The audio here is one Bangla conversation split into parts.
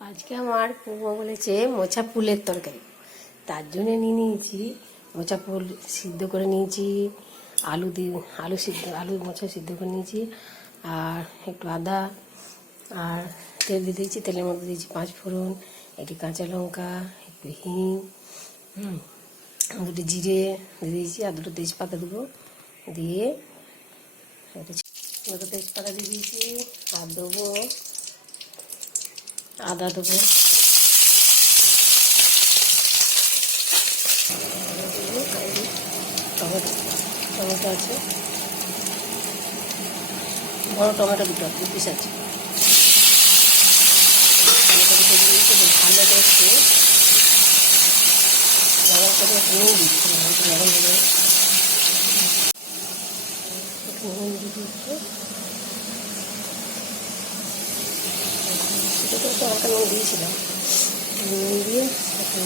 আজকে আমার বৌমা বলেছে মোচা ফুলের তরকারি, তার জন্য নিয়ে নিয়েছি মোচা ফুল সিদ্ধ করে নিয়েছি, আলু দিয়ে আলু মোচা সিদ্ধ করে নিয়েছি, আর একটু আদা আর তেল দিয়ে দিয়েছি। তেলের মধ্যে দিয়েছি 5 ফোড়ন, একটি কাঁচা লঙ্কা, একটু হিং, দুটো জিরে দিয়ে দিয়েছি, আর দুটো তেজপাতা দেবো। দিয়ে দুটো তেজপাতা দিয়ে দিয়েছি, আর দেবো আদা দেবো, টমেটো টমেটো আছে, বড় টমেটো দুটো পিস আছে। টমেটো দিয়ে দিচ্ছি, ভালো দেখতে নরম করে একটু নুন দিচ্ছি, নরম করে একটু নুন দিয়ে দিচ্ছি। সেটা তো হালকা নুন দিয়েছিলাম, নুন দিয়ে একটু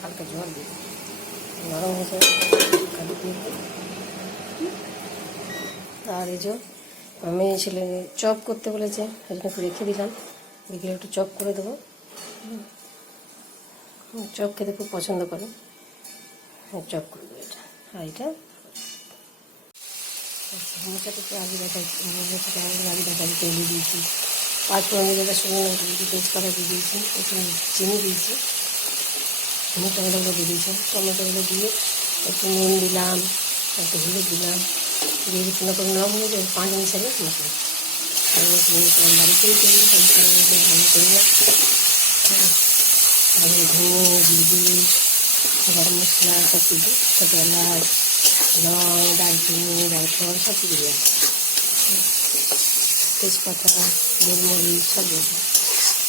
হালকা জল দিই, নরম হতে কালি দিয়ে। আর এই যে আমি ছেলে চপ করতে বলেছে, এখানে একটু রেখে দিলাম, বিকেলে একটু চপ করে দেবো। চপ খেতে খুব পছন্দ করে, চপ করে দেবো এটা। আর এটা মোচাটা তো আগে দেখাচ্ছি, আগে দেখাচ্ছি, তেলে দিয়েছি 5 ফোড়ন দিয়ে শুকনো লঙ্কা দিয়েছি, তেজপাতা দিয়ে দিয়েছি, একটু চিনি দিয়েছি, চিনি টমেটোগুলো দিয়ে দিয়েছি। টমেটোগুলো দিয়ে একটু নুন দিলাম, একটু হলুদ দিলাম, দিয়ে শুকনো করে নরম হয়ে যাবে 5 মিনিটের মতো। মশলা বাড়িতেই করি, ভালো করি না। আর ধনে জিরে গরম মশলা সব কিছু, ছোটো এলাচ, লং, দারচিনি, জায়ফল সব কিছু দিয়ে তেজপাতা, গোলমরিচ সব দিয়ে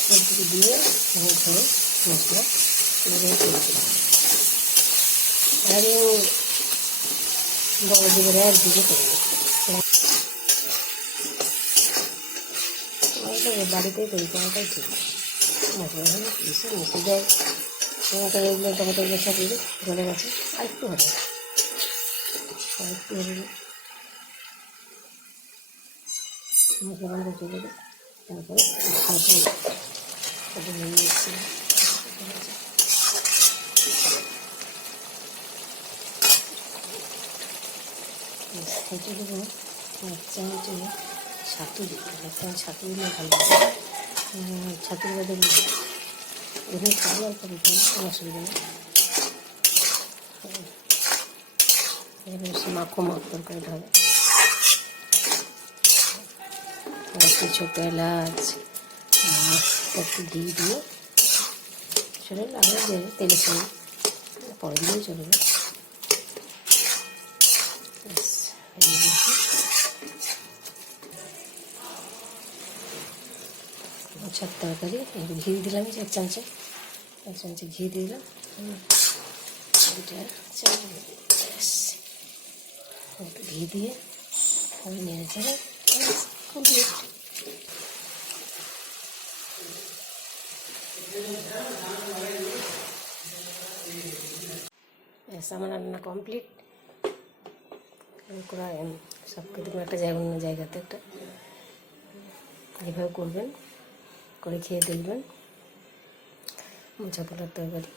সব কিছু দিয়ে ধরে মশলা করেছিলাম। আর বড় দিকে একদিকে করে বাড়িতেই তৈরি করাটাই ঠিক। মশলাগুলো পিসে মিশে যায়, টমেটোগুলো টমেটোগুলো সব গলে গেছে, আর একটু হবে, আর একটু হবে মশলাগুলো চলে যায়। তারপরে হালকা ওটা নিয়ে নিচ্ছি, এটা দেবো 1 চামচ ছাতু দিতে, 1 চামচ ছাতু দিলে ভালো লাগে। ছাতুগুলো দেবো, এখানে কালার করে দেবো, কোনো অসুবিধা নেই। এখানে মাখো তরকারিটা হবে। একটু ছোটো এলাচ, একটু ঘি দিয়ে সেটা আগে দিয়ে তেলের সঙ্গে পরে দিলেই চলবে। মোচার তরকারি একটু ঘি দিলাম, 1 চামচে ঘি দিয়ে দিলাম। একটু ঘি দিয়ে আমি নেড়ে চেড়ে কমপ্লিট। আমার রান্না কমপ্লিট করা। সব কিছু একটা জায়গা, অন্য জায়গাতে একটা এইভাবে করবেন, করে খেয়ে দেখবেন মোচা পোলার তরকারি।